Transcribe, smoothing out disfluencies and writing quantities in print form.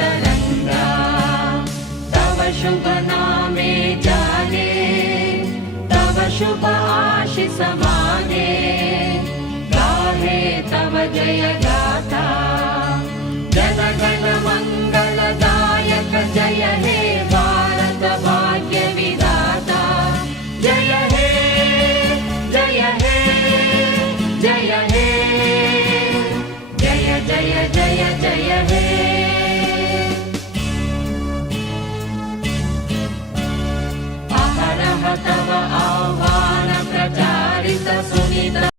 तरंगा। तव शुभ नामे जागे, तव शुभ आशीष मागे, गाहे तव जय